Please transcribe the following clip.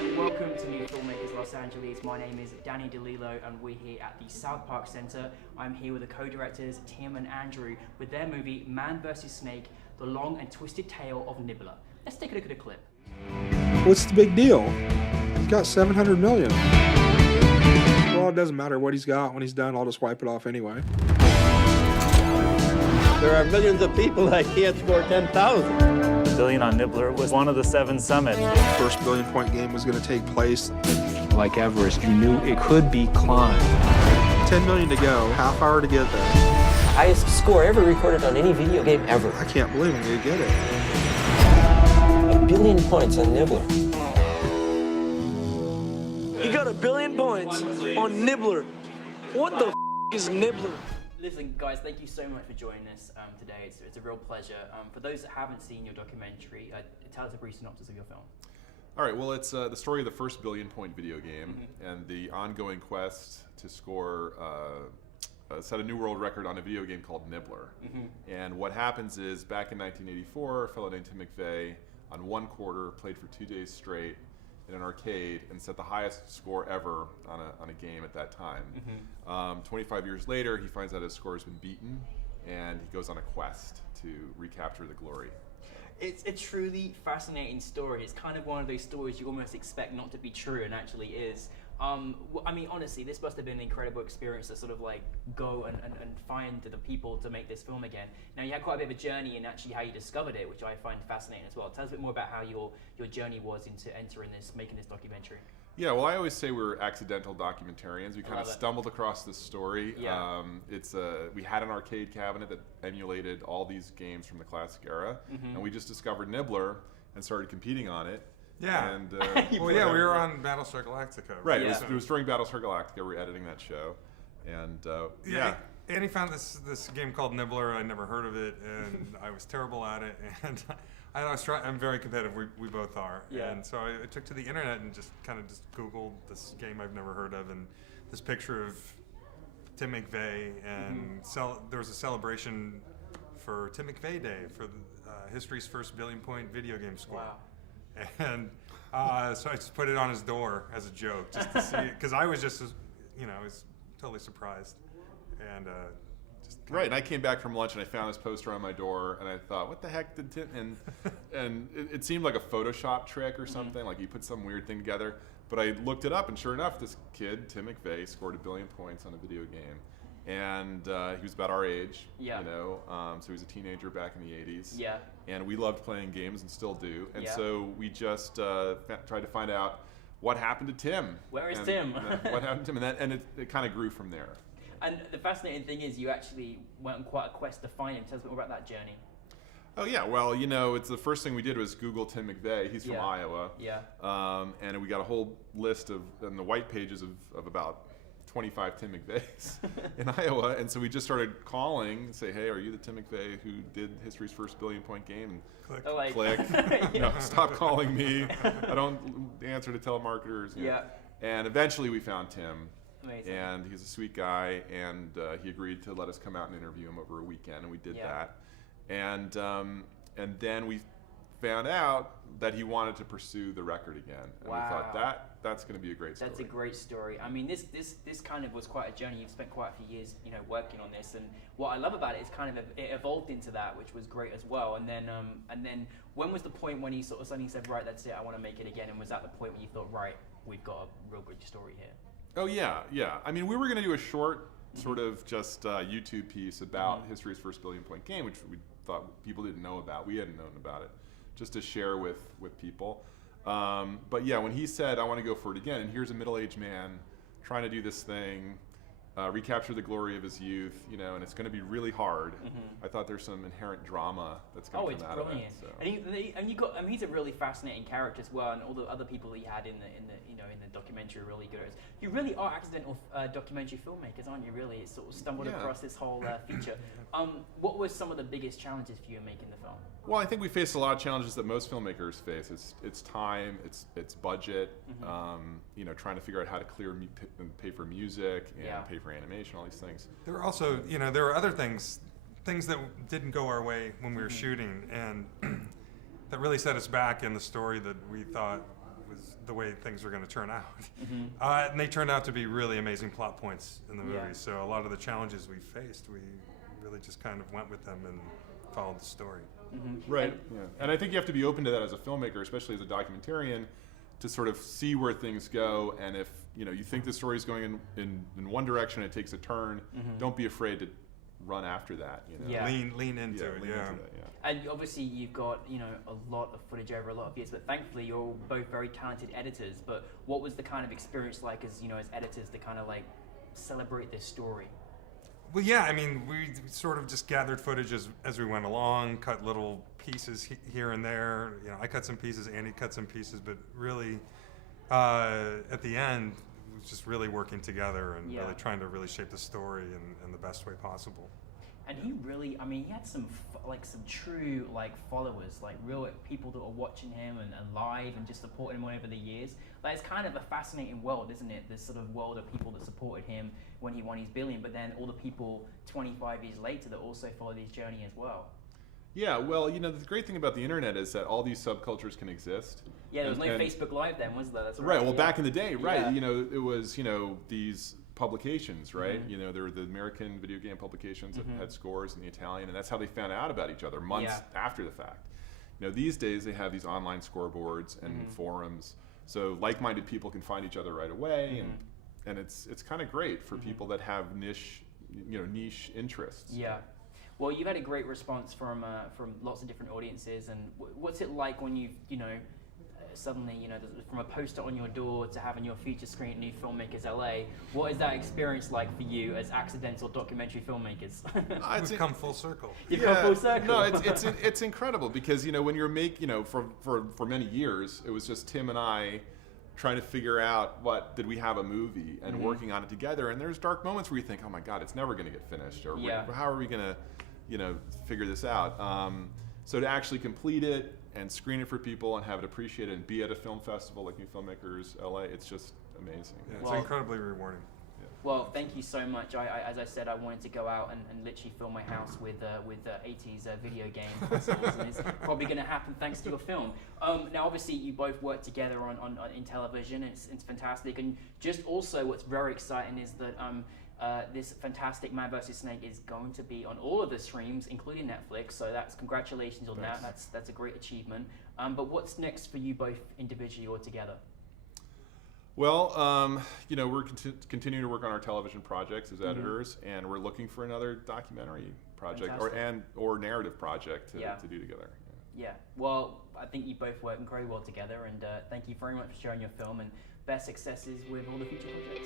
and welcome to NewFilmmakers Los Angeles. My name is Danny DeLillo and we're here at the South Park Center. I'm here with the co-directors Tim and Andrew with their movie Man vs. Snake, The Long and Twisted Tale of Nibbler. Let's take a look at a clip. What's the big deal? He's got 700 million. Well, it doesn't matter what he's got. When he's done, I'll just wipe it off anyway. There are millions of people that can't score 10,000. The billion on Nibbler was one of the 7 summits. The first billion-point game was going to take place. Like Everest, you knew it could be climbed. 10 million to go, half hour to get there. Highest score ever recorded on any video game ever. I can't believe I'm going to get it. 1 billion points on Nibbler. He got 1 billion points on Nibbler. What the is Nibbler? Listen, guys, thank you so much for joining us today. It's a real pleasure. For those that haven't seen your documentary, tell us a brief synopsis of your film. All right, well, it's the story of the first billion-point video game and the ongoing quest to score, set a new world record on a video game called Nibbler. And what happens is, back in 1984, a fellow named Tim McVeigh, on one quarter, played for 2 days straight in an arcade and set the highest score ever on a game at that time. 25 years later, he finds out his score has been beaten, and he goes on a quest to recapture the glory. It's a truly fascinating story. It's kind of one of those stories you almost expect not to be true and actually is. I mean, honestly, this must have been an incredible experience to sort of like go and find the people to make this film again. Now, you had quite a bit of a journey in actually how you discovered it, which I find fascinating as well. Tell us a bit more about how your journey was into entering this, making this documentary. Yeah, well, I always say we're accidental documentarians. We kind of stumbled across this story. Yeah. We had an arcade cabinet that emulated all these games from the classic era, and we just discovered Nibbler and started competing on it. Yeah. And, we were on Battlestar Galactica. Right, yeah. it was during Battlestar Galactica. We were editing that show. And Andy found this game called Nibbler. I'd never heard of it, and I was terrible at it. And I'm very competitive. We both are. Yeah. And so I took to the internet and just Googled this game I've never heard of, and this picture of Tim McVeigh, and there was a celebration for Tim McVeigh Day for history's first billion-point video game score. Wow. And so I just put it on his door as a joke, just to see it, because I was just, I was totally surprised. And right, and I came back from lunch and I found this poster on my door, and I thought, what the heck did Tim, and it seemed like a Photoshop trick or something, like he put some weird thing together. But I looked it up, and sure enough, this kid, Tim McVeigh, scored 1 billion points on a video game. And he was about our age, so he was a teenager back in the 80s. Yeah. And we loved playing games and still do. And so we just tried to find out what happened to Tim. Where is Tim? What happened to him? And it kind of grew from there. And the fascinating thing is you actually went on quite a quest to find him. Tell us a bit more about that journey. Oh, yeah. Well, it's the first thing we did was Google Tim McVeigh. He's from Iowa. Yeah. And we got a whole list in the white pages of about 25 Tim McVeighs in Iowa, and so we just started calling, say, hey, are you the Tim McVeigh who did history's first billion-point game? And click. No, stop calling me. I don't answer to telemarketers. Yeah. And eventually we found Tim. Amazing. And he's a sweet guy, and he agreed to let us come out and interview him over a weekend, and we did that. And then we found out that he wanted to pursue the record again. And we thought that's going to be a great story. That's a great story. I mean, this kind of was quite a journey. You've spent quite a few years, working on this. And what I love about it is kind of it evolved into that, which was great as well. And then when was the point when you sort of suddenly said, right, that's it, I want to make it again? And was that the point when you thought, right, we've got a real good story here? Oh, yeah. I mean, we were going to do a short sort of just YouTube piece about history's first billion-point game, which we thought people didn't know about. We hadn't known about it, just to share with people. But yeah, when he said, I want to go for it again, and here's a middle-aged man trying to do this thing, recapture the glory of his youth, and it's going to be really hard. I thought there's some inherent drama that's going to come out of it. So. And he's a really fascinating character as well, and all the other people he had in the documentary are really good. You really are accidental documentary filmmakers, aren't you? Really, it's sort of stumbled across this whole feature. What were some of the biggest challenges for you in making the film? Well, I think we faced a lot of challenges that most filmmakers face. It's time, it's budget, trying to figure out how to pay for music and pay for animation, all these things. There were also, there were other things that didn't go our way when we were shooting, and that really set us back in the story that we thought was the way things were going to turn out. And they turned out to be really amazing plot points in the movie. Yeah. So a lot of the challenges we faced, we really just kind of went with them and followed the story. Right. Yeah. And I think you have to be open to that as a filmmaker, especially as a documentarian, to sort of see where things go. And if you think the story is going in one direction, it takes a turn. Don't be afraid to run after that. Yeah. Lean into it. lean Yeah. into that, yeah. And obviously you've got, a lot of footage over a lot of years, but thankfully you're all both very talented editors. But what was the kind of experience like as editors to kind of like celebrate this story? Well, yeah, I mean, we sort of just gathered footage as we went along, cut little pieces here and there. I cut some pieces, Andy cut some pieces, but really, at the end, it was just really working together and really trying to really shape the story in the best way possible. And he really, he had some true followers, real people that were watching him and live and just supporting him over the years. It's kind of a fascinating world, isn't it? This sort of world of people that supported him when he won his billion, but then all the people 25 years later that also followed his journey as well. Yeah, well, the great thing about the internet is that all these subcultures can exist. Yeah, there was no Facebook Live then, was there? That's right. Well, yeah. Back in the day, right? Yeah. It was these publications, right? There were the American video game publications that had scores, and the Italian, and that's how they found out about each other months after the fact. These days they have these online scoreboards and forums, so like-minded people can find each other right away, and it's kind of great for people that have niche interests. Yeah. Well, you've had a great response from lots of different audiences, and what's it like when suddenly, from a poster on your door to having your feature screen at NewFilmmakers LA, what is that experience like for you as accidental documentary filmmakers? We've come full circle. You've come full circle. No, it's incredible because when you're for many years it was just Tim and I trying to figure out did we have a movie and working on it together, and there's dark moments where you think, oh my God, it's never going to get finished, or how are we going to figure this out? So to actually complete it and screen it for people and have it appreciated and be at a film festival like NewFilmmakers LA, it's just amazing. Yeah, it's incredibly rewarding. Yeah. Well, thank you so much. As I said, I wanted to go out and literally fill my house with 80s video game consoles, and it's probably going to happen thanks to your film. Now, obviously, you both work together in television. It's fantastic, and just also what's very exciting is that this fantastic Man vs. Snake is going to be on all of the streams, including Netflix. So that's congratulations on that. That's a great achievement. But what's next for you both individually or together? Well, we're continuing to work on our television projects as editors, and we're looking for another documentary project or narrative project to do together. Yeah. Well, I think you both work very well together, and thank you very much for sharing your film, and best successes with all the future projects.